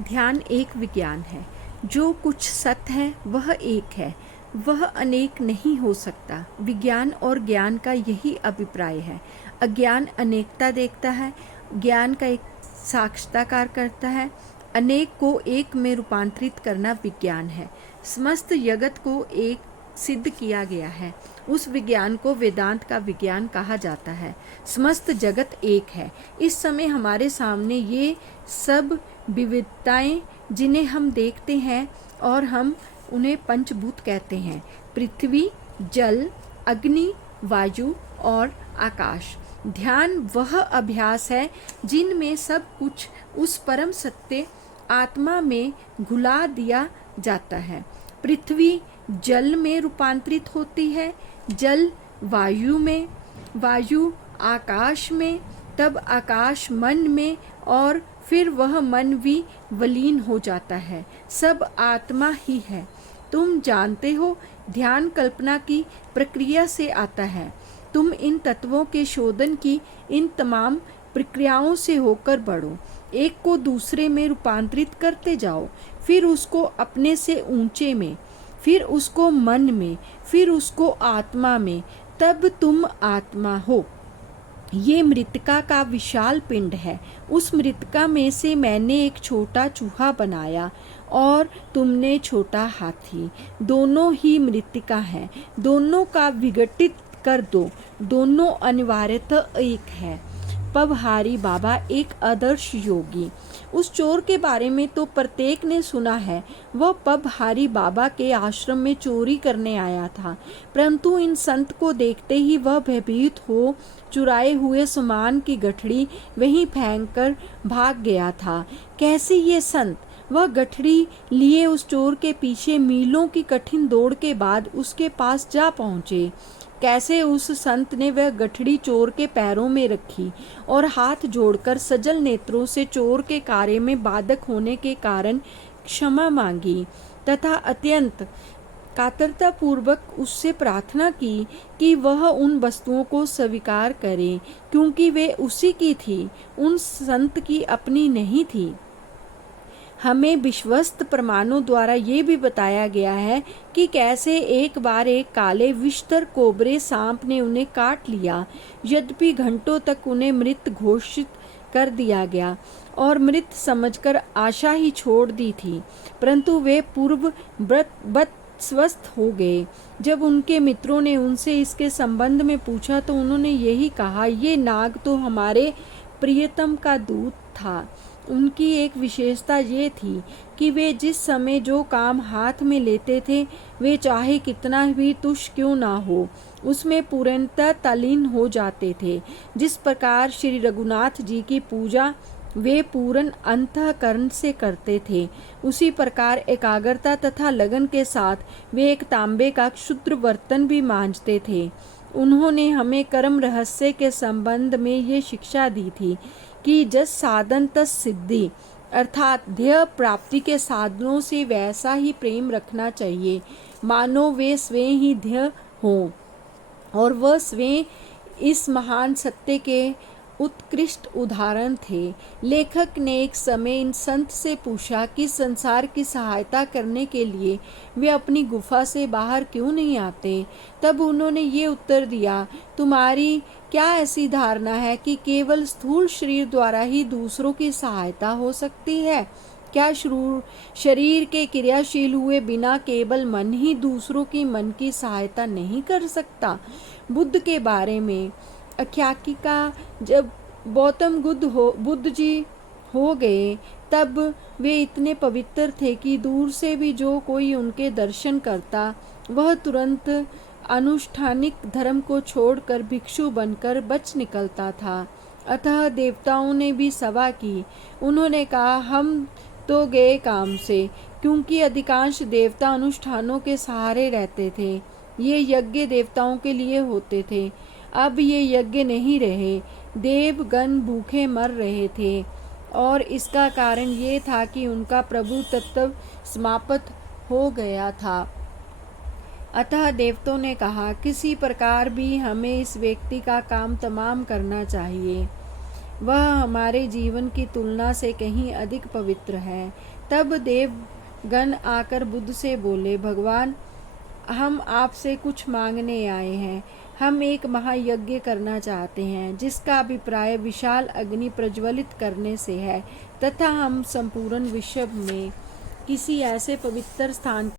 ध्यान एक विज्ञान है। जो कुछ सत्य है वह एक है, वह अनेक नहीं हो सकता। विज्ञान और ज्ञान का यही अभिप्राय है। अज्ञान अनेकता देखता है, ज्ञान का एक साक्षात्कार करता है। अनेक को एक में रूपांतरित करना विज्ञान है। समस्त जगत को एक सिद्ध किया गया है, उस विज्ञान को वेदांत का विज्ञान कहा जाता है। समस्त जगत एक है। इस समय हमारे सामने ये सब विविधताएं जिन्हें हम देखते हैं और हम उन्हें पंचभूत कहते हैं, पृथ्वी, जल, अग्नि, वायु और आकाश। ध्यान वह अभ्यास है जिनमें सब कुछ उस परम सत्य आत्मा में घुला दिया जाता है। पृथ्वी जल में रूपांतरित होती है, जल वायु में, वायु आकाश में, तब आकाश मन में और फिर वह मन भी विलीन हो जाता है। सब आत्मा ही है। तुम जानते हो, ध्यान कल्पना की प्रक्रिया से आता है। तुम इन तत्वों के शोधन की इन तमाम प्रक्रियाओं से होकर बढ़ो। एक को दूसरे में रूपांतरित करते जाओ, फिर उसको अपने से ऊंचे में, फिर उसको मन में, फिर उसको आत्मा में, तब तुम आत्मा हो। ये मृतिका का विशाल पिंड है। उस मृतिका में से मैंने एक छोटा चूहा बनाया और तुमने छोटा हाथी। दोनों ही मृतिका हैं। दोनों का विघटित कर दो, दोनों अनिवार्यतः एक है। पवहारी बाबा एक आदर्श योगी। उस चोर के बारे में तो प्रत्येक ने सुना है। वह पवहारी बाबा के आश्रम में चोरी करने आया था, परंतु इन संत को देखते ही वह भयभीत हो चुराए हुए सामान की गठड़ी वहीं फेंककर भाग गया था। कैसे ये संत? वह गठड़ी लिए उस चोर के पीछे मीलों की कठिन दौड़ के बाद उसके पास जा पहुँचे। कैसे उस संत ने वह गठड़ी चोर के पैरों में रखी और हाथ जोड़कर सजल नेत्रों से चोर के कार्य में बाधक होने के कारण क्षमा मांगी तथा अत्यंत कातरता पूर्वक उससे प्रार्थना की कि वह उन वस्तुओं को स्वीकार करे, क्योंकि वे उसी की थी, उन संत की अपनी नहीं थी। हमें विश्वस्त प्रमाणों द्वारा ये भी बताया गया है कि कैसे एक बार एक काले विषधर कोबरे सांप ने उन्हें काट लिया। यद्यपि घंटों तक उन्हें मृत घोषित कर दिया गया और मृत समझकर आशा ही छोड़ दी थी, परंतु वे पूर्व स्वस्थ हो गए। जब उनके मित्रों ने उनसे इसके संबंध में पूछा तो उन्होंने यही कहा, ये नाग तो हमारे प्रियतम का दूत था। उनकी एक विशेषता ये थी कि वे जिस समय जो काम हाथ में लेते थे, वे चाहे कितना भी तुच्छ क्यों ना हो, उसमें पूर्णतः तल्लीन हो जाते थे। जिस प्रकार श्री रघुनाथ जी की पूजा वे पूर्ण अंतःकरण से करते थे, उसी प्रकार एकाग्रता तथा लगन के साथ वे एक तांबे का क्षुद्र बर्तन भी मांजते थे। उन्होंने हमें कर्म रहस्य के संबंध में ये शिक्षा दी थी कि जस साधन तस सिद्धि, अर्थात ध्येय प्राप्ति के साधनों से वैसा ही प्रेम रखना चाहिए मानो वे स्वयं ही ध्येय हों और वह स्वयं इस महान सत्य के उत्कृष्ट उदाहरण थे। लेखक ने एक समय इन संत से पूछा कि संसार की सहायता करने के लिए वे अपनी गुफा से बाहर क्यों नहीं आते। तब उन्होंने ये उत्तर दिया, तुम्हारी क्या ऐसी धारणा है कि केवल स्थूल शरीर द्वारा ही दूसरों की सहायता हो सकती है? क्या शरीर के क्रियाशील हुए बिना केवल मन ही दूसरों की मन की सहायता नहीं कर सकता? बुद्ध के बारे में आख्यायिका, जब गौतम बुद्ध जी हो गए तब वे इतने पवित्र थे कि दूर से भी जो कोई उनके दर्शन करता वह तुरंत अनुष्ठानिक धर्म को छोड़कर भिक्षु बनकर बच निकलता था। अतः देवताओं ने भी सभा की। उन्होंने कहा, हम तो गए काम से, क्योंकि अधिकांश देवता अनुष्ठानों के सहारे रहते थे। ये यज्ञ देवताओं के लिए होते थे। अब ये यज्ञ नहीं रहे। देवगण भूखे मर रहे थे और इसका कारण ये था कि उनका प्रभु तत्व समाप्त हो गया था। अतः देवताओं ने कहा, किसी प्रकार भी हमें इस व्यक्ति का काम तमाम करना चाहिए। वह हमारे जीवन की तुलना से कहीं अधिक पवित्र है। तब देवगण आकर बुद्ध से बोले, भगवान, हम आपसे कुछ मांगने आए हैं। हम एक महायज्ञ करना चाहते हैं जिसका अभिप्राय विशाल अग्नि प्रज्वलित करने से है तथा हम संपूर्ण विश्व में किसी ऐसे पवित्र स्थान